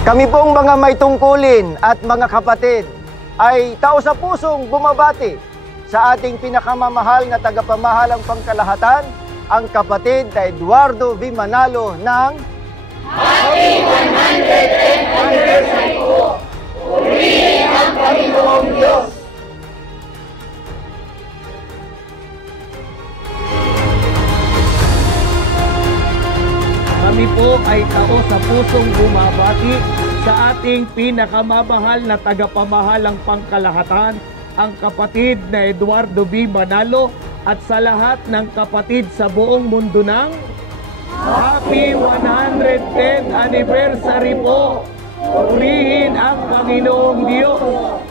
Kami pong mga may tungkulin at mga kapatid ay taos-pusong bumabati sa ating pinakamamahal na tagapamahalang pangkalahatan, ang kapatid na Eduardo V. Manalo ng Happy 110th Anniversary po! Purihin ang Panginoong Diyos! Kami po ay taos-pusong bumabati sa ating pinakamamahal na tagapamahalang pangkalahatan, ang kapatid na Eduardo V. Manalo, at sa lahat ng kapatid sa buong mundo ng Happy 110th Anniversary po! Purihin ang Panginoong Diyos!